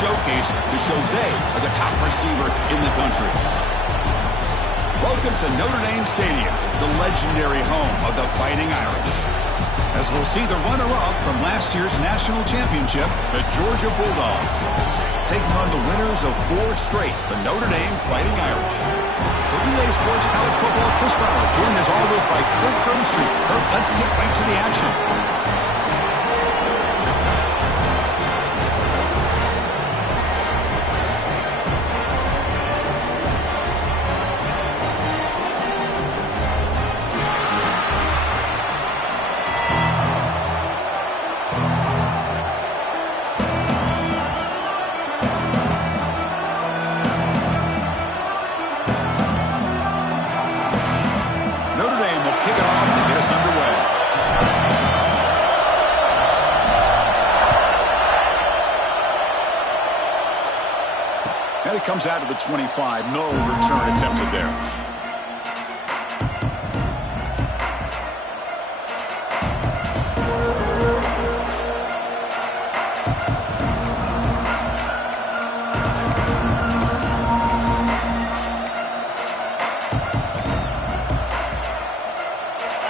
showcase to show they are the top receiver in the country. Welcome to Notre Dame Stadium, the legendary home of the Fighting Irish. As we'll see the runner-up from last year's national championship, the Georgia Bulldogs, taking on the winners of 4 straight, the Notre Dame Fighting Irish. For EA Sports College Football, Chris Fowler, joined as always by Kirk Herbstreit. Kirk, let's get right to the action. Comes out of the 25. No return attempted there.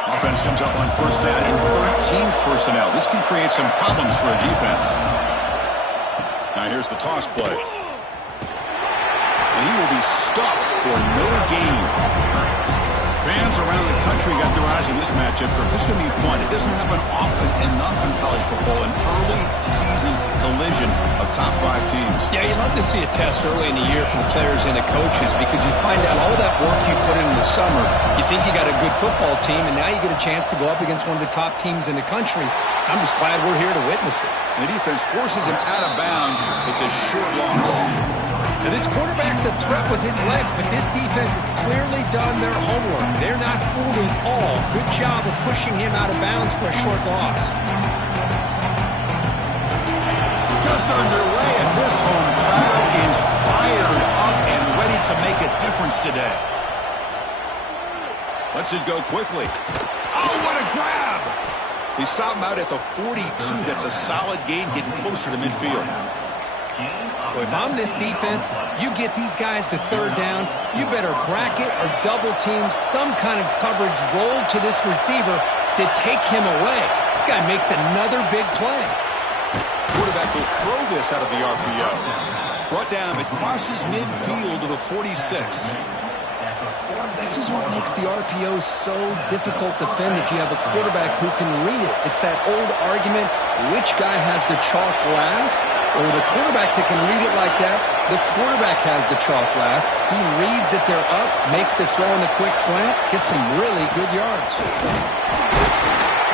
Offense comes up on first down and 13 personnel. This can create some problems for a defense. Now here's the toss play. And he will be stuffed for no gain. Fans around the country got their eyes on this matchup. This is going to be fun. It doesn't happen often enough in college football, an early season collision of top 5 teams. Yeah, you love to see a test early in the year for the players and the coaches because you find out all that work you put in the summer. You think you got a good football team, and now you get a chance to go up against one of the top teams in the country. I'm just glad we're here to witness it. The defense forces him out of bounds. It's a short loss. Now, this quarterback's a threat with his legs, but this defense has clearly done their homework. They're not fooled at all. Good job of pushing him out of bounds for a short loss. Just underway, and this home crowd is fired up and ready to make a difference today. Lets it go quickly. Oh, what a grab! They stop him out at the 42. That's a solid gain, getting closer to midfield. Well, if I'm this defense, you get these guys to third down, you better bracket or double team some kind of coverage roll to this receiver to take him away. This guy makes another big play. Quarterback will throw this out of the RPO. Brought down, it crosses midfield to the 46. This is what makes the RPO so difficult to defend if you have a quarterback who can read it. It's that old argument, which guy has the chalk last? Or the quarterback that can read it like that, the quarterback has the chalk last. He reads that they're up, makes the throw in the quick slant, gets some really good yards.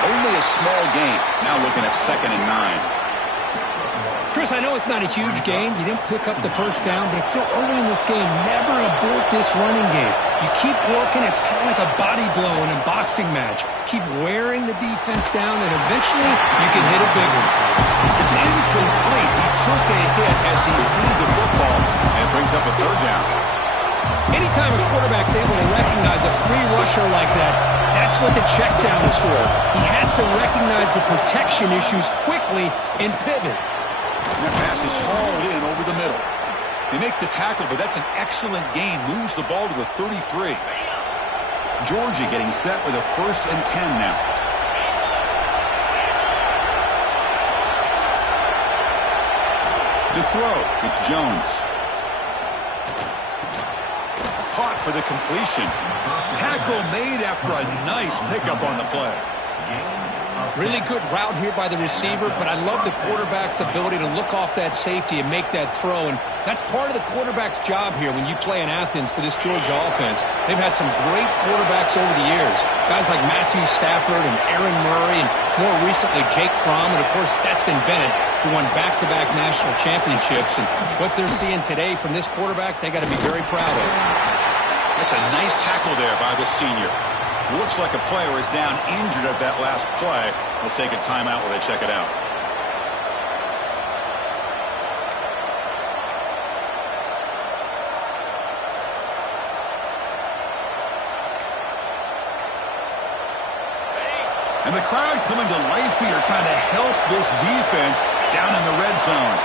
Only a small gain. Now looking at 2nd and 9. Chris, I know it's not a huge game. You didn't pick up the first down, but it's still early in this game. Never abort this running game. You keep working. It's kind of like a body blow in a boxing match. Keep wearing the defense down, and eventually you can hit a big one. It's incomplete. He took a hit as he threw the football, and it brings up a 3rd down. Anytime a quarterback's able to recognize a free rusher like that, that's what the check down is for. He has to recognize the protection issues quickly and pivot. And that pass is hauled in over the middle. They make the tackle, but that's an excellent gain. Moves the ball to the 33. Georgia getting set with a 1st and 10 now. To throw, it's Jones. Caught for the completion. Tackle made after a nice pickup on the play. Really good route here by the receiver, but I love the quarterback's ability to look off that safety and make that throw, and that's part of the quarterback's job here when you play in Athens for this Georgia offense. They've had some great quarterbacks over the years, guys like Matthew Stafford and Aaron Murray, and more recently Jake Fromm, and of course Stetson Bennett, who won back-to-back national championships. And what they're seeing today from this quarterback, they got to be very proud of. That's a nice tackle there by the senior. Looks like a player is down injured at that last play. We'll take a timeout while they check it out. And the crowd coming to life here, trying to help this defense down in the red zone.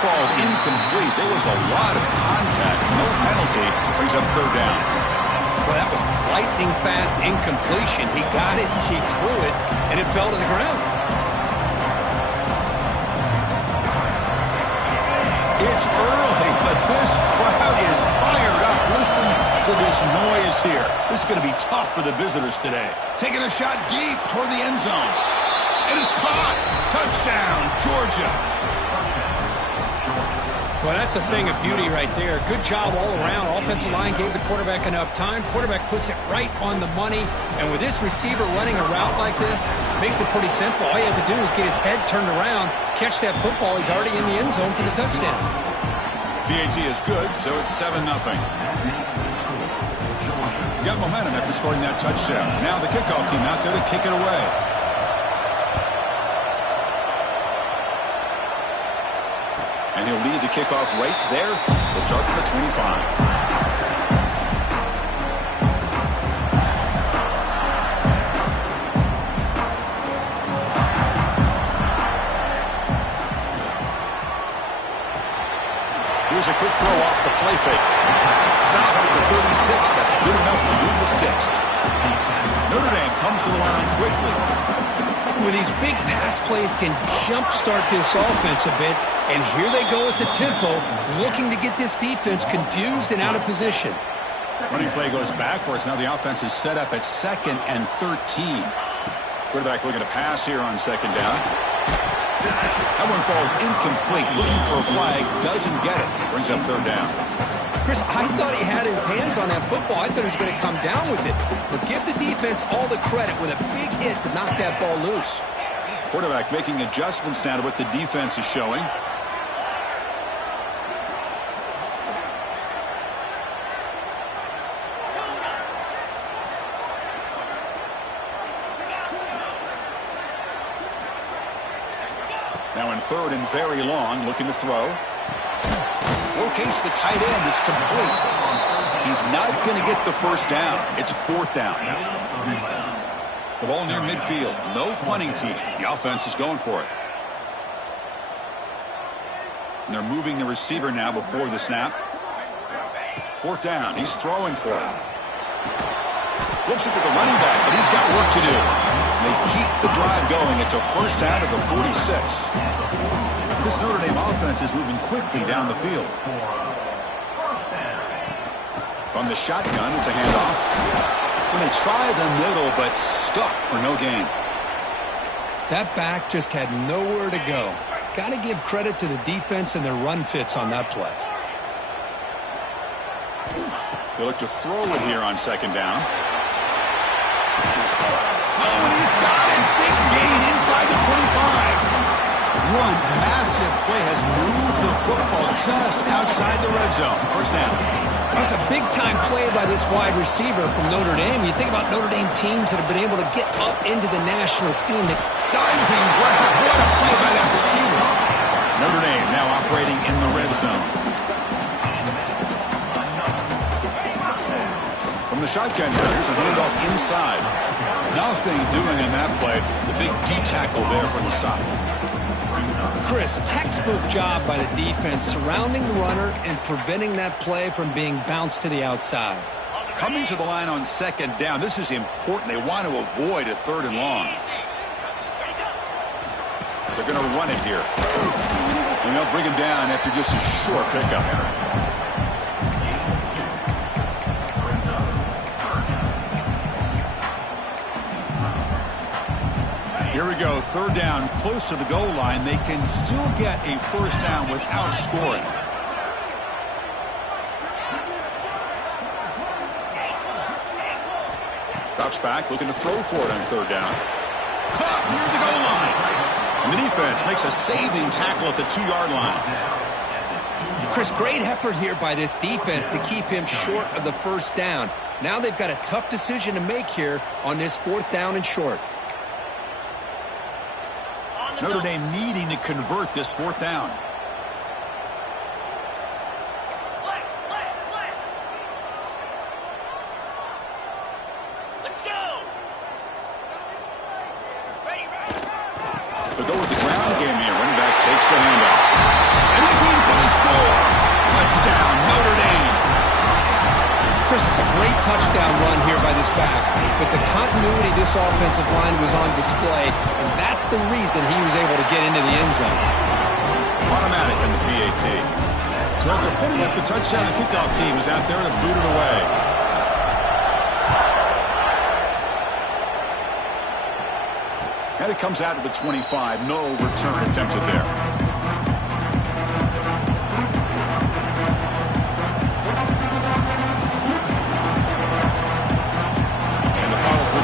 falls incomplete. There was a lot of contact. No penalty. Brings up third down. Well, that was lightning fast incompletion. He got it, he threw it, and it fell to the ground. It's early, but this crowd is fired up. Listen to this noise here. This is going to be tough for the visitors today. Taking a shot deep toward the end zone. And it's caught. Touchdown, Georgia. Well, that's a thing of beauty right there. Good job all around. Offensive line gave the quarterback enough time. Quarterback puts it right on the money. And with this receiver running a route like this, makes it pretty simple. All you have to do is get his head turned around, catch that football. He's already in the end zone for the touchdown. PAT is good, so it's 7-0. Got momentum after scoring that touchdown. Now the kickoff team out there to kick it away. And he'll lead the kickoff right there. We'll start from the 25. Here's a quick throw off the play fake. Stop at the 36. That's good enough to move the sticks. Notre Dame comes to the line quickly. With these big pass plays can jumpstart this offense a bit. And here they go at the tempo, looking to get this defense confused and out of position. Running play goes backwards. Now the offense is set up at 2nd and 13. Quarterback looking to pass here on 2nd down. That one falls incomplete. Looking for a flag. Doesn't get it. Brings up 3rd down. Chris, I thought he had his hands on that football. I thought he was going to come down with it. But give the defense all the credit with a big hit to knock that ball loose. Quarterback making adjustments now to what the defense is showing. Now in 3rd and very long, looking to throw. Locates the tight end. It's complete. He's not going to get the first down. It's 4th down now. The ball near midfield. No punting team. The offense is going for it. And they're moving the receiver now before the snap. 4th down. He's throwing for it. Flips it with the running back, but he's got work to do. They keep the drive going. It's a first down at the 46. This Notre Dame offense is moving quickly down the field. From the shotgun, it's a handoff. When they try the middle, but stuffed for no gain. That back just had nowhere to go. Got to give credit to the defense and their run fits on that play. They look to throw it here on 2nd down. Oh, and he's got it. Big gain inside the 25. One massive play has moved the football just outside the red zone. First down. That's a big-time play by this wide receiver from Notre Dame. You think about Notre Dame teams that have been able to get up into the national scene. Diving grab. What a play by that receiver. Notre Dame now operating in the red zone. From the shotgun now, here's a handoff inside. Nothing doing in that play. The big D-tackle there for the stop. Chris, textbook job by the defense surrounding the runner and preventing that play from being bounced to the outside. Coming to the line on 2nd down. This is important. They want to avoid a 3rd and long. They're going to run it here. And they'll bring him down after just a short pickup. Here we go, 3rd down, close to the goal line. They can still get a first down without scoring. Drops back, looking to throw for it on 3rd down. Caught near the goal line. And the defense makes a saving tackle at the 2-yard line. Chris, great effort here by this defense to keep him short of the first down. Now they've got a tough decision to make here on this 4th down and short. Notre Dame needing to convert this 4th down. Let's go. They'll go with the ground game here. Running back takes the handoff. And this Chris, it's a great touchdown run here by this back, but the continuity this offensive line was on display, and that's the reason he was able to get into the end zone. Automatic in the PAT. So after putting up the touchdown, the kickoff team is out there to boot it away. And it comes out to the 25. No return attempted there.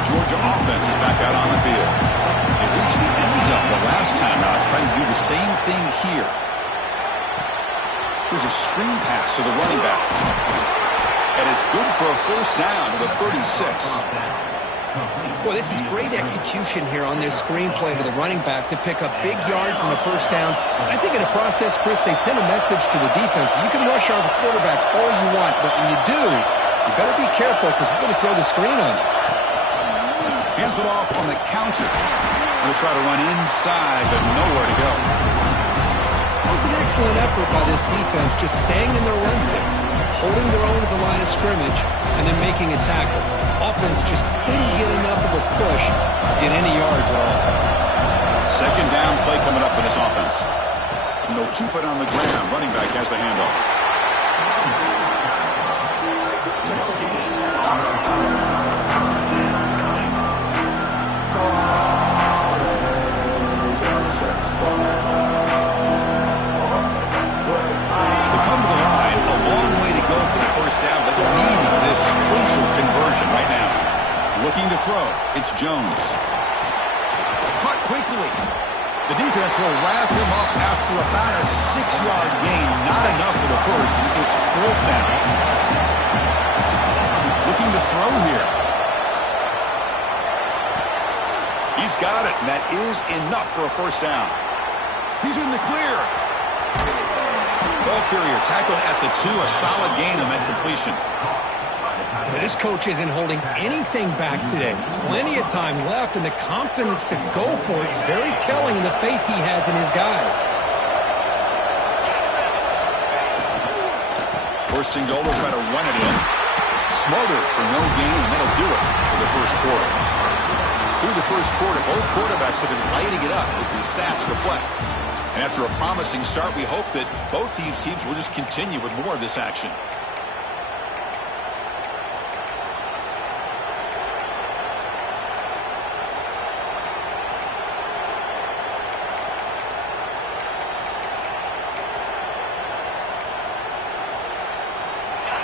Georgia offense is back out on the field. They reached the end zone the last time out, trying to do the same thing here. Here's a screen pass to the running back. And it's good for a first down to the 36. Boy, this is great execution here on this screen play to the running back to pick up big yards in the first down. I think in the process, Chris, they send a message to the defense. You can rush our quarterback all you want, but when you do, you better be careful because we're going to throw the screen on you. Hands it off on the counter. They'll try to run inside, but nowhere to go. It was an excellent effort by this defense, just staying in their run fix, holding their own at the line of scrimmage, and then making a tackle. Offense just couldn't get enough of a push to get any yards at all. Second down play coming up for this offense. And they'll keep it on the ground. Running back has the handoff. Down, but they're needing this crucial conversion right now. Looking to throw. It's Jones. Caught quickly. The defense will wrap him up after about a 6-yard gain. Not enough for the first. It's fourth down. Looking to throw here. He's got it, and that is enough for a first down. He's in the clear. Ball carrier tackled at the 2. A solid gain on that completion. This coach isn't holding anything back today. Plenty of time left, and the confidence to go for it is very telling in the faith he has in his guys. First and goal, they'll try to run it in. Smothered for no gain, and that'll do it for the first quarter. Through the first quarter, both quarterbacks have been lighting it up as the stats reflect. And after a promising start, we hope that both these teams will just continue with more of this action.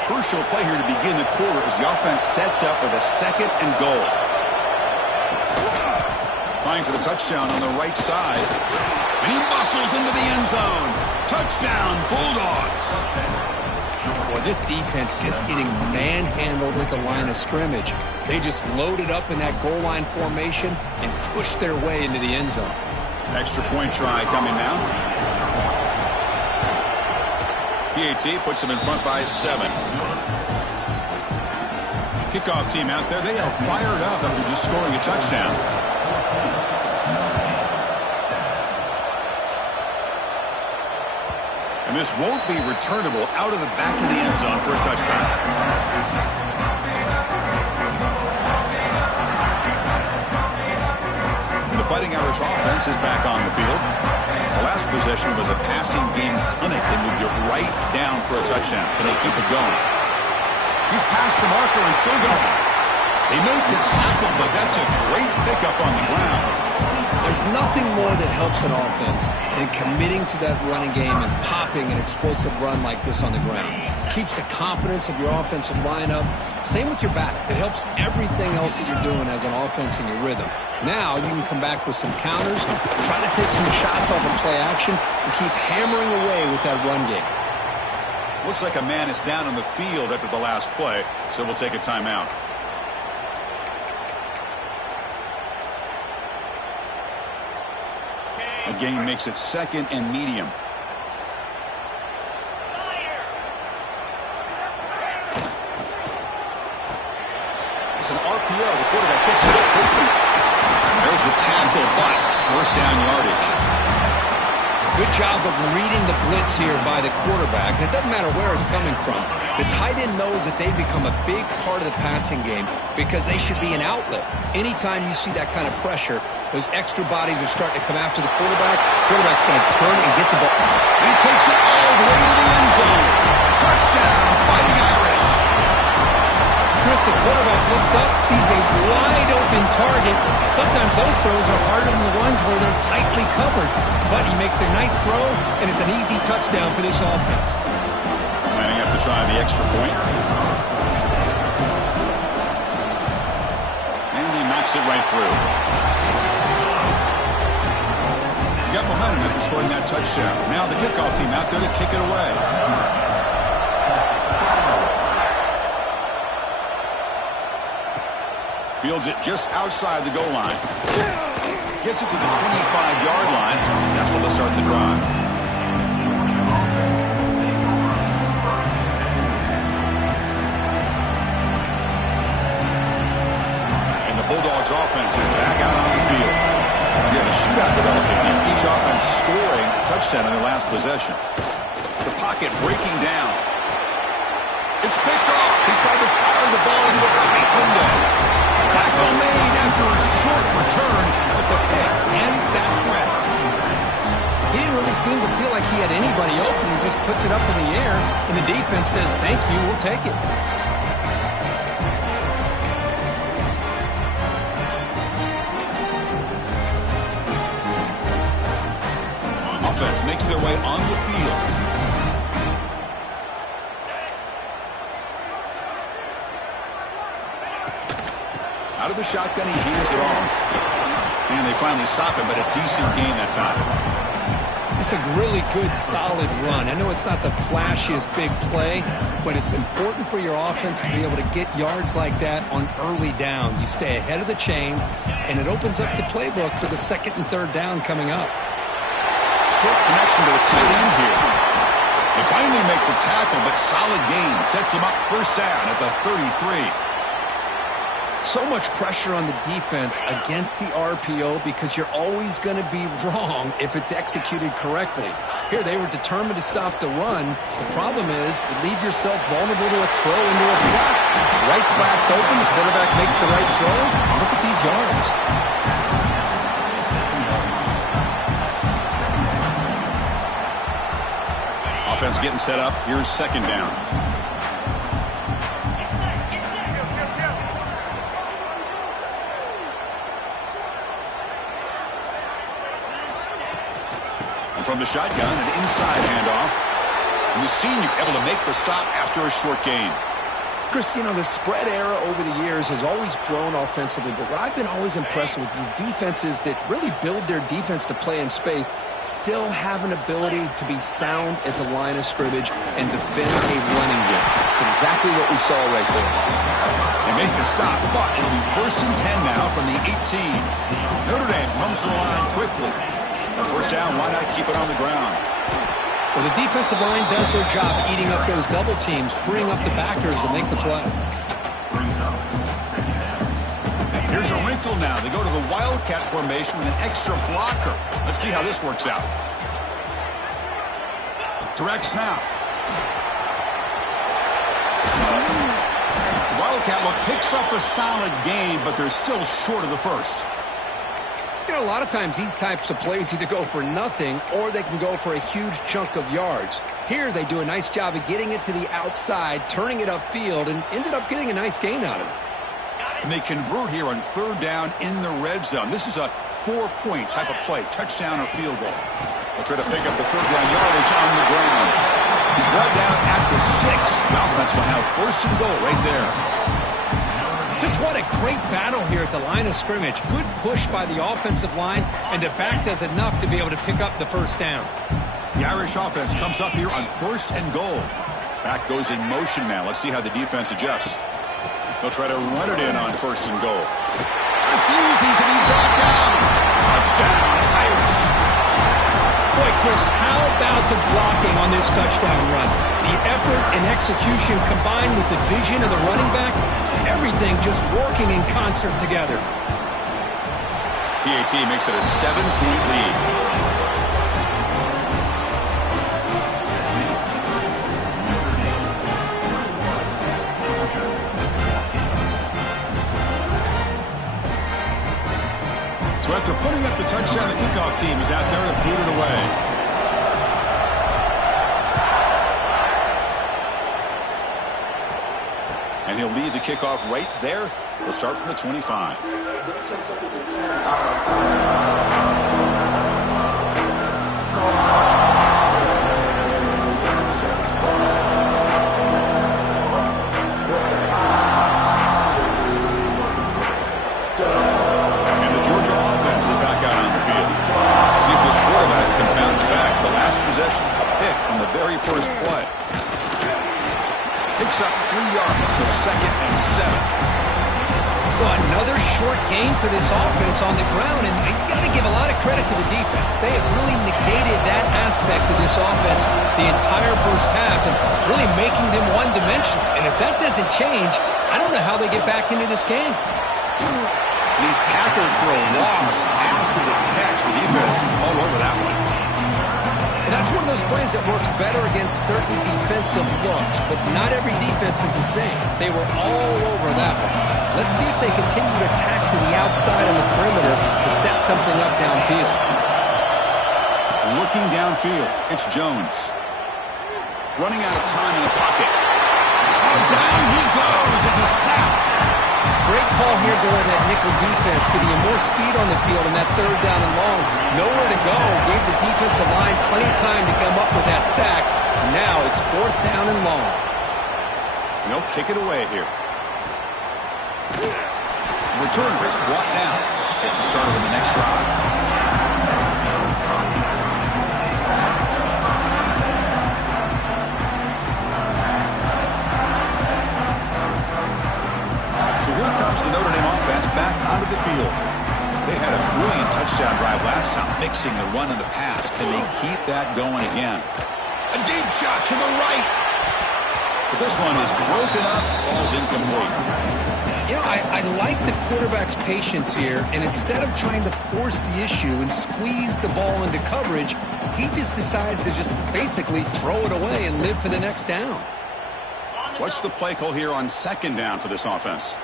Crucial play here to begin the quarter as the offense sets up with a second and goal. Trying for the touchdown on the right side. And he muscles into the end zone. Touchdown, Bulldogs. Boy, this defense just getting manhandled at the line of scrimmage. They just loaded up in that goal line formation and pushed their way into the end zone. Extra point try coming now. PAT puts him in front by 7. Kickoff team out there. They are fired up after just scoring a touchdown. And this won't be returnable out of the back of the end zone for a touchback. The Fighting Irish offense is back on the field. The last possession was a passing game clinic. They moved it right down for a touchdown. Can they keep it going? He's past the marker and still going. They made the tackle, but that's a great pickup on the ground. There's nothing more that helps an offense than committing to that running game and popping an explosive run like this on the ground. Keeps the confidence of your offensive lineup. Same with your back. It helps everything else that you're doing as an offense in your rhythm. Now you can come back with some counters, try to take some shots off of play action, and keep hammering away with that run game. Looks like a man is down on the field after the last play, so we'll take a timeout. A gain makes it second and medium. It's an RPO. The quarterback gets it out quickly. There's the tackle, but first down yardage. Good job of reading the blitz here by the quarterback. And it doesn't matter where it's coming from. The tight end knows that they've become a big part of the passing game because they should be an outlet. Anytime you see that kind of pressure, those extra bodies are starting to come after the quarterback. Quarterback's going to turn and get the ball. And he takes it all the way to the end zone. Touchdown, Fighting Irish. Chris, the quarterback looks up, sees a wide-open target. Sometimes those throws are harder than the ones where they're tightly covered. But he makes a nice throw, and it's an easy touchdown for this offense. Lining up to try the extra point. And he knocks it right through. He got momentum after scoring that touchdown. Now the kickoff team out there to kick it away. Fields it just outside the goal line. Gets it to the 25-yard line. That's when they'll start the drive. And the Bulldogs offense is back out on the field. We have a shootout developing here. Each offense scoring a touchdown in their last possession. The pocket breaking down. It's picked off. He tried to fire the ball into a tight window. Tackle made after a short return, but the pick ends that threat. He didn't really seem to feel like he had anybody open. He just puts it up in the air, and the defense says, thank you, we'll take it. Offense makes their way on the field. Out of the shotgun, he hands it off. And they finally stop him, but a decent gain that time. It's a really good, solid run. I know it's not the flashiest big play, but it's important for your offense to be able to get yards like that on early downs. You stay ahead of the chains, and it opens up the playbook for the second and third down coming up. Short connection to the tight end here. They finally make the tackle, but solid gain sets him up first down at the 33. So much pressure on the defense against the RPO because you're always going to be wrong if it's executed correctly. Here, they were determined to stop the run. The problem is you leave yourself vulnerable to a throw into a flat. Right flat's open. The quarterback makes the right throw. Look at these yards. Offense getting set up. Here's second down. From the shotgun, an inside handoff. And the senior able to make the stop after a short gain. Chris, you know, the spread era over the years has always grown offensively, but what I've been always impressed with defenses that really build their defense to play in space still have an ability to be sound at the line of scrimmage and defend a running game. It's exactly what we saw right there. They make the stop, but it'll be 1st and 10 now from the 18. Notre Dame comes to the line quickly. A first down, why not keep it on the ground? Well, the defensive line does their job eating up those double teams, freeing up the backers to make the play. Here's a wrinkle now. They go to the Wildcat formation with an extra blocker. Let's see how this works out. Direct snap. The Wildcat look picks up a solid gain, but they're still short of the first. You know, a lot of times these types of plays either go for nothing or they can go for a huge chunk of yards. Here they do a nice job of getting it to the outside, turning it upfield, and ended up getting a nice gain out of it. And they convert here on third down in the red zone. This is a 4-point type of play, touchdown or field goal. They'll try to pick up the third down yardage on the ground. He's brought down at the 6. The offense will have 1st and goal right there. Just what a great battle here at the line of scrimmage. Good push by the offensive line, and the back does enough to be able to pick up the first down. The Irish offense comes up here on 1st and goal. Back goes in motion now. Let's see how the defense adjusts. They'll try to run it in on 1st and goal. Refusing to be brought down. Touchdown, Irish. Boy, Chris, how about the blocking on this touchdown run? The effort and execution combined with the vision of the running back, everything just working in concert together. PAT makes it a 7-point lead. to boot it away. And he'll leave the kickoff right there. He'll start from the 25. And the Georgia offense is back out on the field. See if this quarterback can bounce back. The last possession, a pick on the very first play. Picks up 3 yards, so 2nd and 7. Well, another short game for this offense on the ground, and you got to give a lot of credit to the defense. They have really negated that aspect of this offense the entire first half and really making them one-dimensional. And if that doesn't change, I don't know how they get back into this game. And he's tackled for a loss after the catch. The defense all over that one. And that's one of those plays that works better against certain defensive looks, but not every defense is the same. They were all over that one. Let's see if they continue to attack to the outside on the perimeter to set something up downfield. Looking downfield, it's Jones. Running out of time in the pocket. Oh, down he goes. It's a sack. Great call here going that nickel defense, giving you more speed on the field in that 3rd down and long. Nowhere to go. Gave the defensive line plenty of time to come up with that sack. Now it's 4th down and long. They'll kick it away here. Returner is brought down. It's a start of the next drive. So here comes the Notre Dame offense back onto the field. They had a brilliant touchdown drive last time, mixing the run and the pass. Can they keep that going again? A deep shot to the right. But this one is broken up, falls incomplete. You know, I like the quarterback's patience here, and instead of trying to force the issue and squeeze the ball into coverage, he just decides to just basically throw it away and live for the next down. What's the play call here on 2nd down for this offense?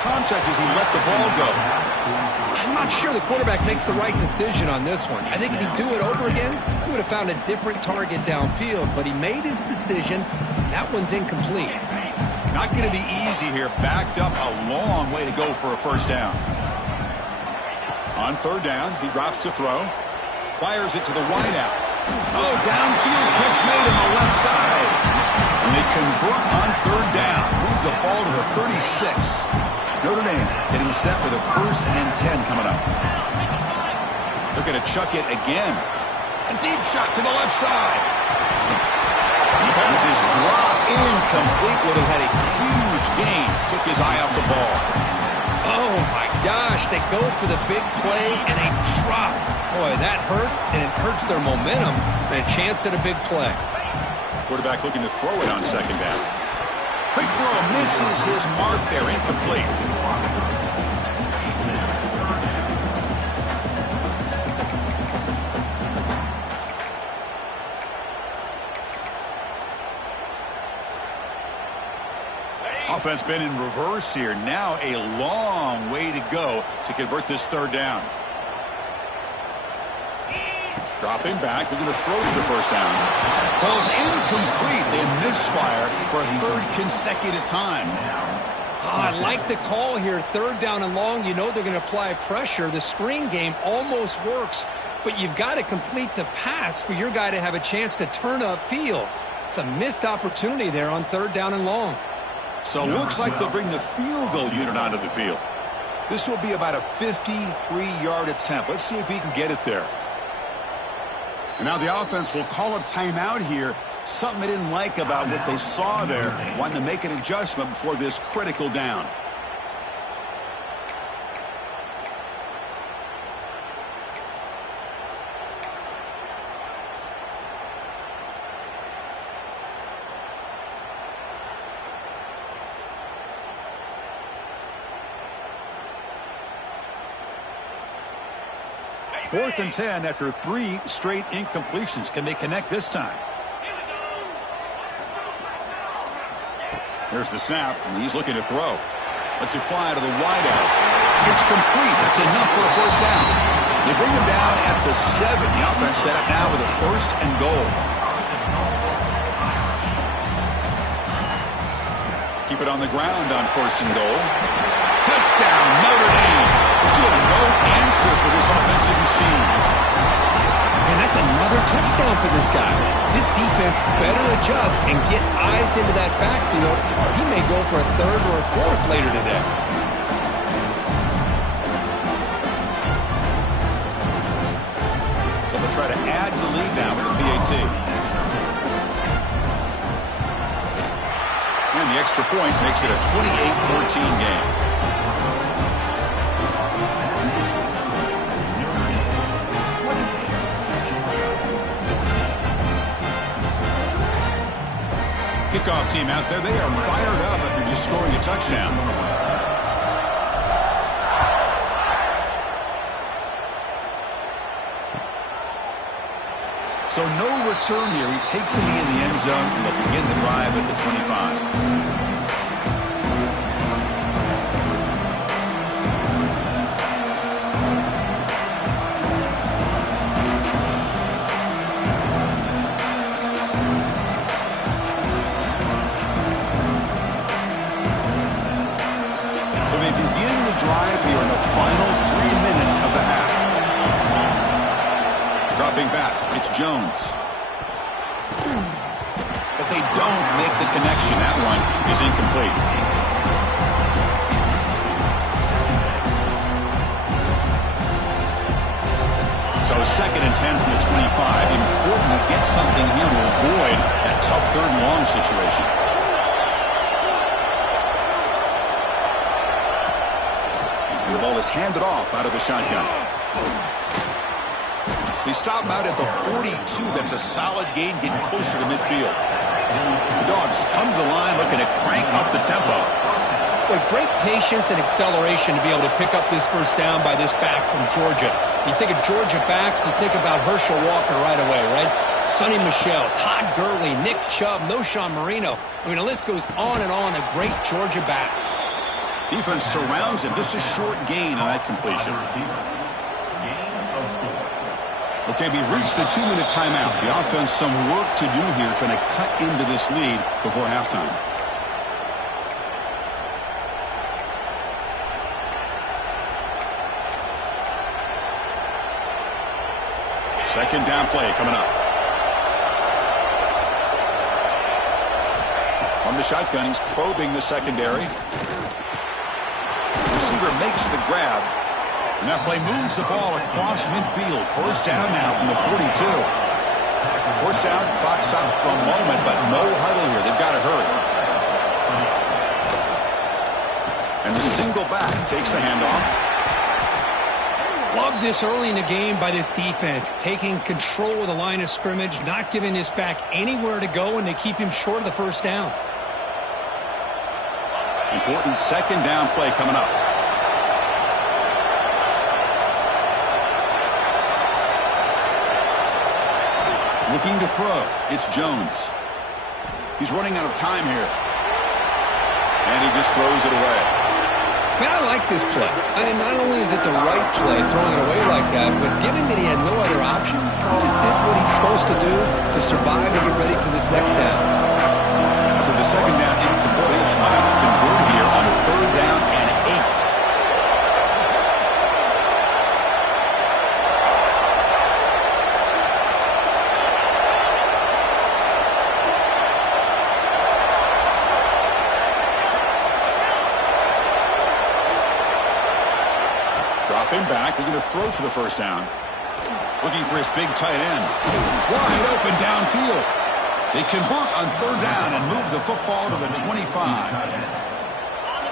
Contact as he let the ball go. I'm not sure the quarterback makes the right decision on this one. I think if he'd do it over again, he would have found a different target downfield, but he made his decision. That one's incomplete. Not going to be easy here. Backed up a long way to go for a 1st down. On 3rd down, he drops to throw. Fires it to the wideout. Oh, downfield catch made on the left side. And they convert on 3rd down. Move the ball to the 36. Notre Dame getting set with a 1st and 10 coming up. They're going to chuck it again. A deep shot to the left side. And the pass is dropped incomplete. Would have had a huge gain. Took his eye off the ball. Oh, my gosh. They go for the big play and a drop. Boy, that hurts, and it hurts their momentum. And a chance at a big play. Quarterback looking to throw it on 2nd down. Quick throw misses his mark there, incomplete. Offense been in reverse here. Now a long way to go to convert this 3rd down. Dropping back, looking to throw for the 1st down. Falls incomplete. They misfire for a 3rd consecutive time. I like the call here. 3rd down and long. You know they're going to apply pressure. The screen game almost works, but you've got to complete the pass for your guy to have a chance to turn upfield. It's a missed opportunity there on 3rd down and long. So it looks like they'll bring the field goal unit onto the field. This will be about a 53-yard attempt. Let's see if he can get it there. And now the offense will call a timeout here. Something they didn't like about what they saw there. Wanting to make an adjustment before this critical down. Fourth and 10 after 3 straight incompletions. Can they connect this time? There's the snap, and he's looking to throw. Lets it fly to the wideout. It's complete. That's enough for a first down. They bring him down at the 7. The offense set up now with a first and goal. Keep it on the ground on first and goal. Touchdown, Notre Dame. Still no answer for this offensive machine. And that's another touchdown for this guy. This defense better adjust and get eyes into that backfield, or he may go for a third or a fourth later today. So they'll try to add the lead now with the PAT. And the extra point makes it a 28-14 game. Kickoff team out there, they are fired up after just scoring a touchdown. So no return here. He takes it in the end zone, and they'll begin the drive at the 25. Drive here in the final 3 minutes of the half. Dropping back, it's Jones. But they don't make the connection. That one is incomplete. So 2nd and 10 from the 25. Important to get something here to avoid that tough third and long situation. The ball is handed off out of the shotgun. They stop out at the 42. That's a solid gain, getting closer to midfield. The Dogs come to the line looking to crank up the tempo. With great patience and acceleration to be able to pick up this first down by this back from Georgia. You think of Georgia backs, you think about Herschel Walker right away, right? Sonny Michel, Todd Gurley, Nick Chubb, Noshawn Marino. I mean, the list goes on and on of great Georgia backs. Defense surrounds him. Just a short gain on that completion. Okay, we reached the 2-minute timeout. The offense some work to do here trying to cut into this lead before halftime. Second down play coming up. On the shotgun, he's probing the secondary. Receiver makes the grab. And that play moves the ball across midfield. First down now from the 42. First down, clock stops for a moment, but no huddle here. They've got to hurry. And the single back takes the handoff. Love this early in the game by this defense. Taking control of the line of scrimmage, not giving this back anywhere to go, and they keep him short of the first down. Important second down play coming up. Looking to throw. It's Jones. He's running out of time here. And he just throws it away. Man, I like this play. I mean, not only is it the right play, throwing it away like that, but given that he had no other option, he just did what he's supposed to do to survive and get ready for this next down. After the second down incompletion, they'll have to convert here on a 3rd down and 8. Dropping back, looking to throw for the first down. Looking for his big tight end. Wide open downfield. They convert on 3rd down and move the football to the 25.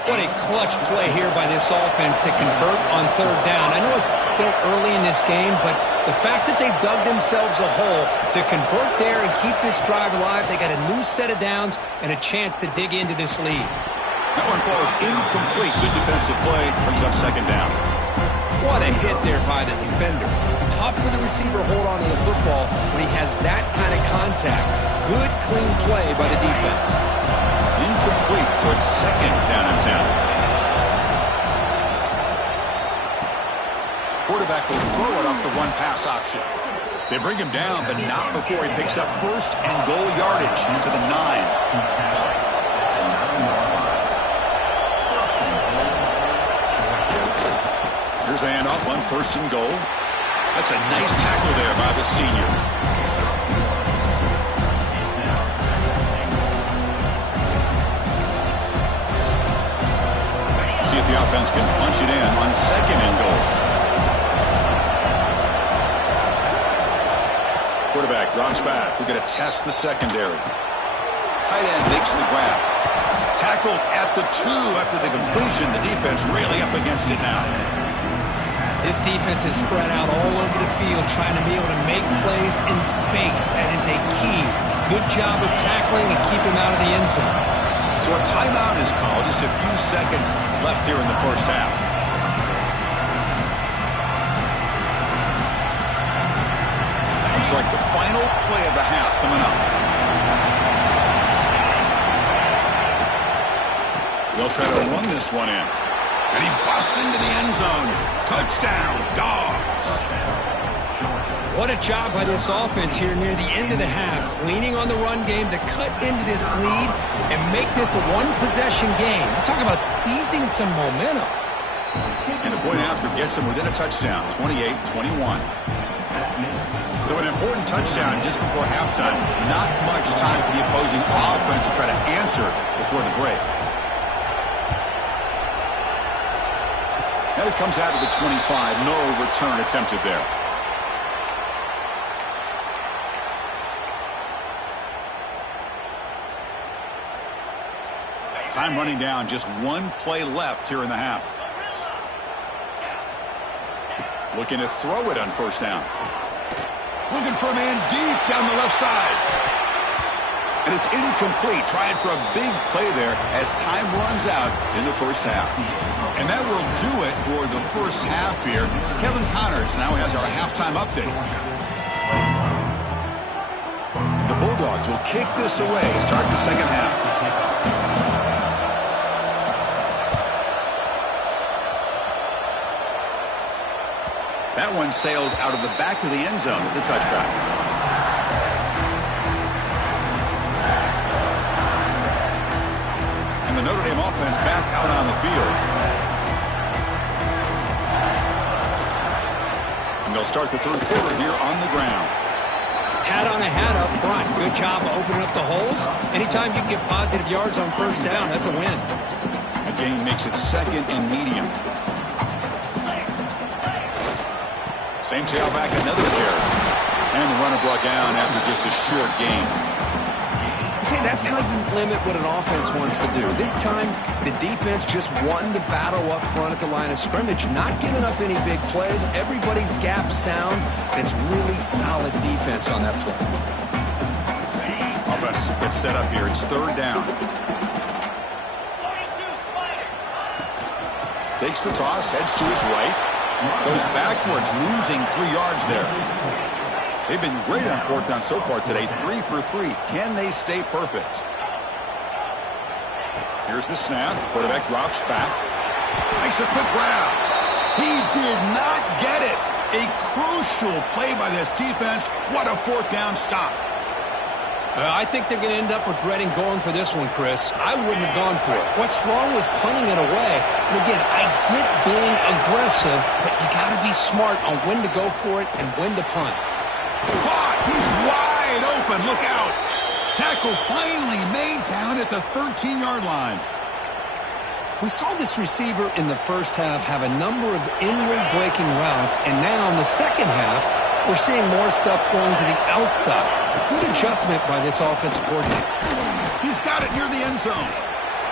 What a clutch play here by this offense to convert on 3rd down. I know it's still early in this game, but the fact that they've dug themselves a hole to convert there and keep this drive alive, they got a new set of downs and a chance to dig into this lead. That one falls incomplete. Good defensive play. Brings up 2nd down. What a hit there by the defender. Tough for the receiver to hold on to the football when he has that kind of contact. Good, clean play by the defense. Incomplete, so it's 2nd down and 10. quarterback will throw it off the one-pass option. They bring him down, but not before he picks up first and goal yardage to the 9. Here's the handoff on first and goal. That's a nice tackle there by the senior. See if the offense can punch it in on second and goal. Quarterback drops back. We're going to test the secondary. Tight end makes the grab. Tackled at the 2 after the completion. The defense really up against it now. This defense is spread out all over the field, trying to be able to make plays in space. That is a key. Good job of tackling and keep him out of the end zone. So a timeout is called. Just a few seconds left here in the first half. Looks like the final play of the half coming up. They'll try to run this one in. And he busts into the end zone. Touchdown, Dogs. What a job by this offense here near the end of the half. Leaning on the run game to cut into this lead and make this a one-possession game. We're talking about seizing some momentum. And the point after gets them within a touchdown, 28-21. So an important touchdown just before halftime. Not much time for the opposing offense to try to answer before the break. And it comes out of the 25. No return attempted there. Time running down. Just one play left here in the half. Looking to throw it on first down. Looking for a man deep down the left side. And it's incomplete. Trying for a big play there as time runs out in the first half. And that will do it for the first half here. Kevin Connors now has our halftime update. The Bulldogs will kick this away, start the second half. That one sails out of the back of the end zone with the touchback. And the Notre Dame offense back out on the field. And they'll start the third quarter here on the ground. Hat on a hat up front. Good job of opening up the holes. Anytime you can get positive yards on first down, that's a win. The game makes it second and medium. Same tailback, another carry. And the runner brought down after just a short gain. See, that's how you limit what an offense wants to do. This time, the defense just won the battle up front at the line of scrimmage, not giving up any big plays. Everybody's gap sound. It's really solid defense on that play. Offense gets set up here. It's third down. 42, Spider. Takes the toss, heads to his right. Goes backwards, losing 3 yards there. They've been great on fourth down so far today. 3 for 3. Can they stay perfect? Here's the snap. Quarterback drops back. Makes a quick grab. He did not get it. A crucial play by this defense. What a fourth down stop. I think they're going to end up regretting going for this one, Chris. I wouldn't have gone for it. What's wrong with punting it away? And again, I get being aggressive, but you got to be smart on when to go for it and when to punt. Caught. He's wide open. Look out. Tackle finally made down at the 13-yard line. We saw this receiver in the first half have a number of inward breaking routes, and now in the second half, we're seeing more stuff going to the outside. A good adjustment by this offensive coordinator. He's got it near the end zone.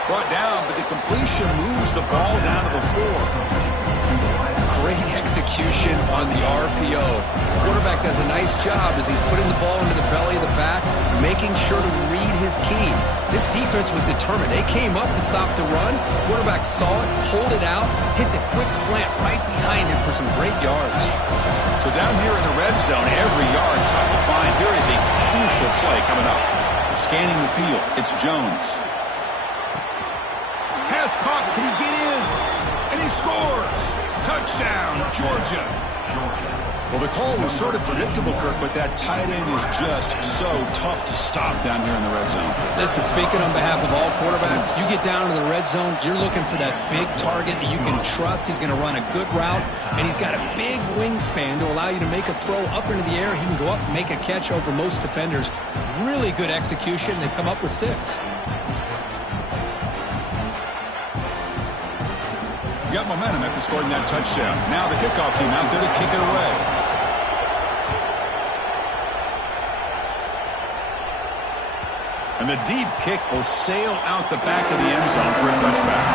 Brought down, but the completion moves the ball down to the 4. Great execution on the RPO. The quarterback does a nice job as he's putting the ball into the belly of the back, making sure to read his key. This defense was determined. They came up to stop the run. The quarterback saw it, pulled it out, hit the quick slant right behind him for some great yards. So down here in the red zone, every yard tough to find. Here is a crucial play coming up. Scanning the field, it's Jones. Has caught, can he get in? And he scores! Touchdown, Georgia. Well, the call was sort of predictable, Kirk, but that tight end is just so tough to stop down here in the red zone. Listen, speaking on behalf of all quarterbacks, you get down to the red zone, you're looking for that big target that you can trust. He's going to run a good route, and he's got a big wingspan to allow you to make a throw up into the air. He can go up and make a catch over most defenders. Really good execution. They come up with 6. You got momentum after scoring that touchdown. Now the kickoff team out there to kick it away. And the deep kick will sail out the back of the end zone for a touchback.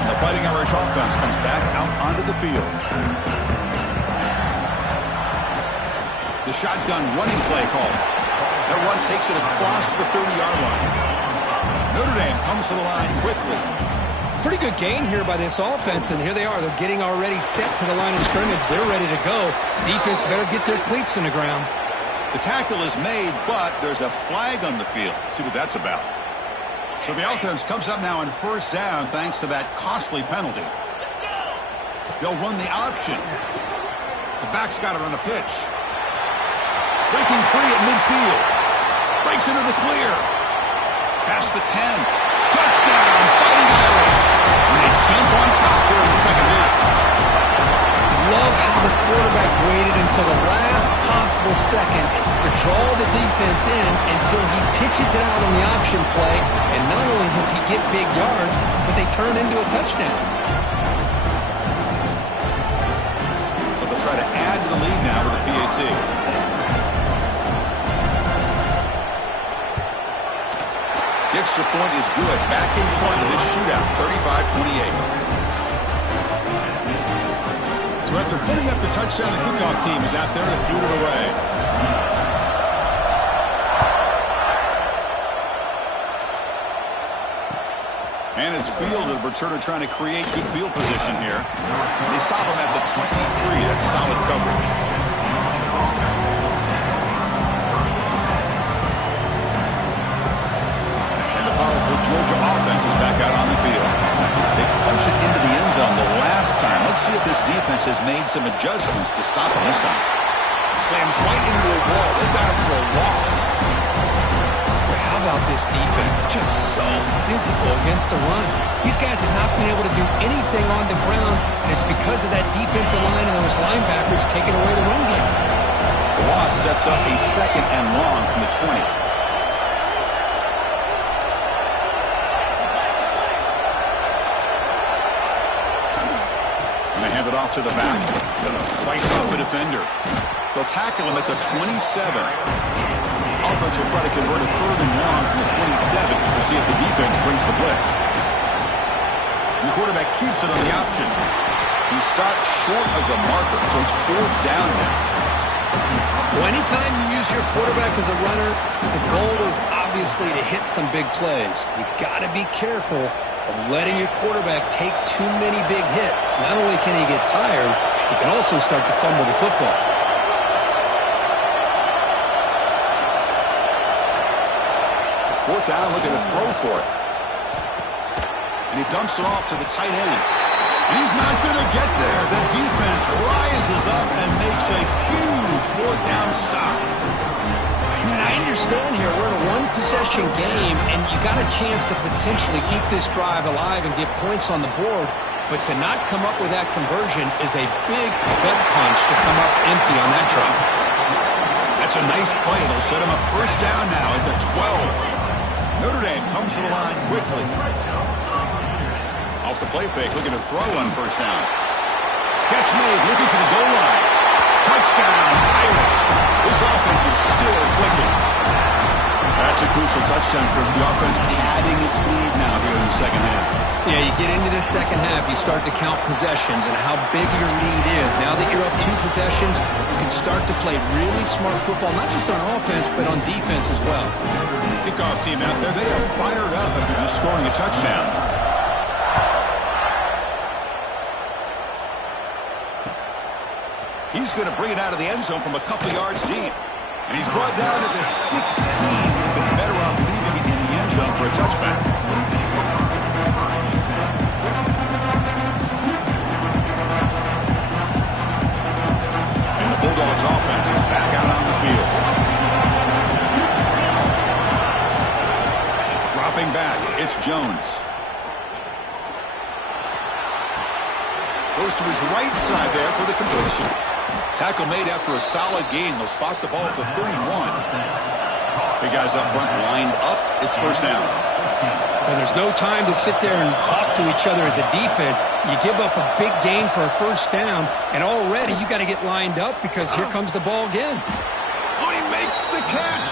And the Fighting Irish offense comes back out onto the field. The shotgun running play call. That run takes it across the 30-yard line. Notre Dame comes to the line quickly. Pretty good gain here by this offense, and here they are. They're getting already set to the line of scrimmage. They're ready to go. Defense better get their cleats in the ground. The tackle is made, but there's a flag on the field. Let's see what that's about. So the offense comes up now on first down thanks to that costly penalty. They'll run the option. The back's got it on the pitch. Breaking free at midfield. Breaks into the clear. Past the 10. Touchdown, Fighting Irish. And they jump on top here in the second half. Love how the quarterback waited until the last possible second to draw the defense in until he pitches it out on the option play. And not only does he get big yards, but they turn into a touchdown. So they'll try to add to the lead now with a PAT. The extra point is good. Back in front of this shootout, 35-28. So after putting up the touchdown, the kickoff team is out there to boot it away. And it's fielded. Returner trying to create good field position here. They stop him at the 23. That's solid coverage. And the powerful Georgia offense is back out on the field. They punch it into the end zone the last time. Let's see if this defense has made some adjustments to stop him this time. Slams right into a wall. They've got him for a loss. Boy, how about this defense? Just so physical against the run. These guys have not been able to do anything on the ground, and it's because of that defensive line and those linebackers taking away the run game. The loss sets up a 2nd and long from the 20. Hand it off to the back. Fights off the defender. They'll tackle him at the 27. Offense will try to convert a 3rd and long from the 27. We'll see if the defense brings the blitz. And the quarterback keeps it on the option. He starts short of the marker, so it's 4th down now. Well, anytime you use your quarterback as a runner, the goal is obviously to hit some big plays. You got to be careful of letting your quarterback take too many big hits. Not only can he get tired, he can also start to fumble the football. 4th down, looking to throw for it. And he dumps it off to the tight end. And he's not going to get there. The defense rises up and makes a huge 4th down stop. Man, I understand here we're in a one-possession game, and you got a chance to potentially keep this drive alive and get points on the board, but to not come up with that conversion is a big gut punch to come up empty on that drive. That's a nice play. It'll set him up 1st down now at the 12. Notre Dame comes to the line quickly. Off the play fake, looking to throw on 1st down. Catch made, looking for the goal line. Touchdown, Irish. This offense is still clicking. That's a crucial touchdown for the offense padding its lead now here in the second half. Yeah, you get into this second half, you start to count possessions and how big your lead is. Now that you're up 2 possessions, you can start to play really smart football, not just on offense, but on defense as well. Kickoff team out there, they are fired up after just scoring a touchdown. He's going to bring it out of the end zone from a couple yards deep. And he's brought down at the 16. Would have been better off leaving it in the end zone for a touchback. Jones. Goes to his right side there for the completion. Tackle made after a solid gain. They'll spot the ball at the 31. Big guys up front lined up. It's first down. Well, there's no time to sit there and talk to each other as a defense. You give up a big gain for a first down, and already you got to get lined up because here comes the ball again. Oh, he makes the catch.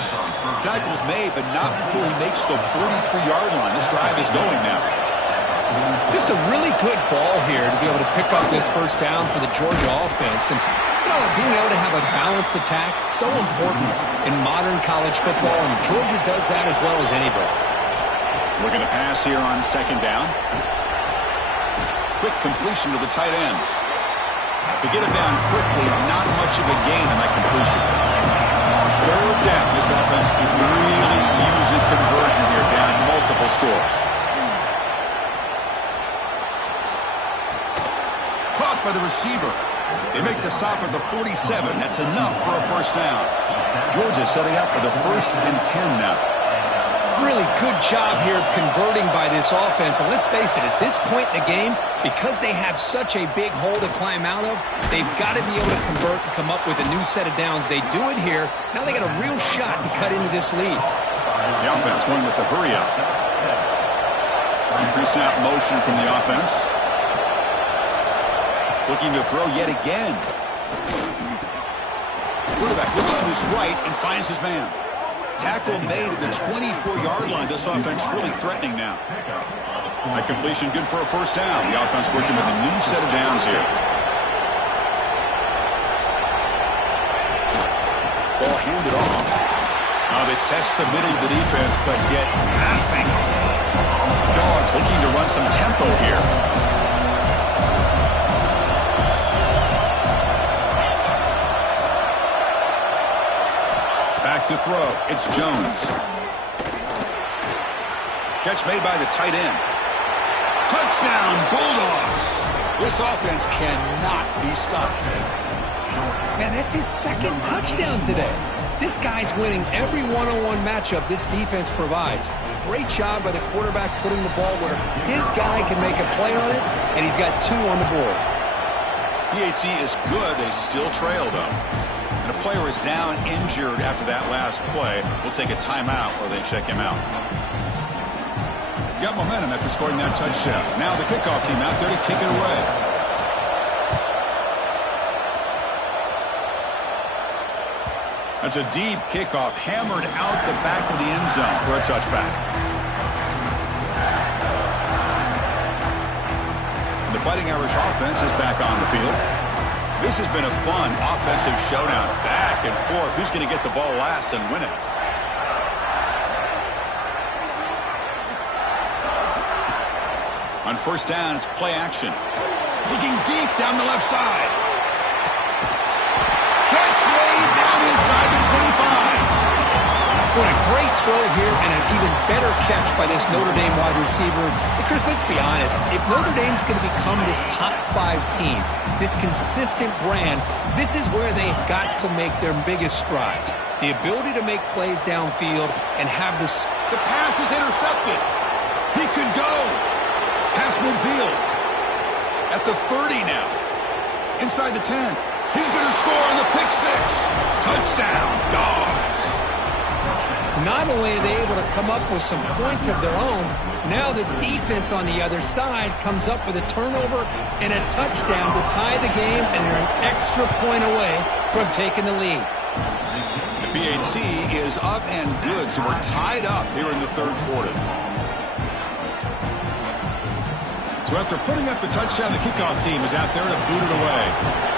Tackle's made, but not before he makes the 43-yard line. This drive is going now. Just a really good ball here to be able to pick up this first down for the Georgia offense. And, being able to have a balanced attack, so important in modern college football, and Georgia does that as well as anybody. Looking to pass here on second down. Quick completion to the tight end. To get it down quickly, not much of a gain on that completion. Third down. This offense could really use a conversion here, down multiple scores. Caught by the receiver. They make the stop at the 47. That's enough for a first down. Georgia setting up for the 1st and 10 now. Really good job here of converting by this offense. And let's face it, at this point in the game, because they have such a big hole to climb out of, they've got to be able to convert and come up with a new set of downs. They do it here. Now they got a real shot to cut into this lead. The offense going with the hurry up. Pre-snap motion from the offense. Looking to throw yet again. Quarterback looks to his right and finds his man. Tackle made at the 24-yard line. This offense really threatening now. That completion good for a first down. The offense working with a new set of downs here. Ball handed off. Now they test the middle of the defense, but get nothing. The Dogs looking to run some tempo here. Back to throw. It's Jones. Catch made by the tight end. Touchdown, Bulldogs. This offense cannot be stopped. Man, that's his second touchdown today. This guy's winning every one-on-one matchup this defense provides. Great job by the quarterback putting the ball where his guy can make a play on it, and he's got 2 on the board. PHC is good. They still trail, though. And a player is down injured after that last play. We'll take a timeout or they check him out. Got momentum after scoring that touchdown. Now the kickoff team out there to kick it away. That's a deep kickoff, hammered out the back of the end zone for a touchback. The Fighting Irish offense is back on the field. This has been a fun offensive showdown. Back and forth. Who's going to get the ball last and win it? On first down, it's play action. Looking deep down the left side. Catch made down inside the 25. What a great throw here and an even better catch by this Notre Dame wide receiver. And Chris, let's be honest. If Notre Dame's going to become this top 5 team, this consistent brand, this is where they've got to make their biggest strides. The ability to make plays downfield and have this. The pass is intercepted. He could go. Pass midfield. At the 30 now. Inside the 10. He's going to score on the pick 6. Touchdown, Dogs. Not only are they able to come up with some points of their own, now the defense on the other side comes up with a turnover and a touchdown to tie the game, and they're an extra point away from taking the lead. The PHC is up and good, so we're tied up here in the third quarter. So after putting up the touchdown, the kickoff team is out there to boot it away.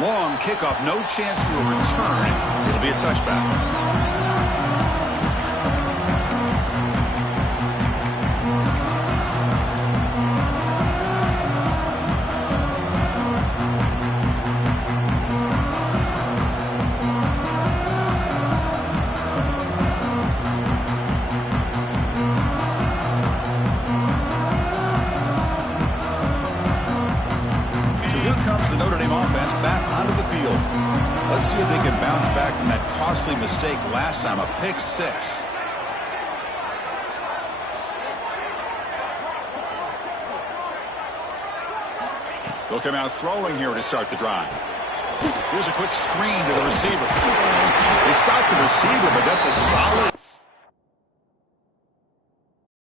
Long kickoff, no chance for a return. It'll be a touchback. Notre Dame offense back onto the field. Let's see if they can bounce back from that costly mistake last time, a pick six. They'll come out throwing here to start the drive. Here's a quick screen to the receiver. They stopped the receiver, but that's a solid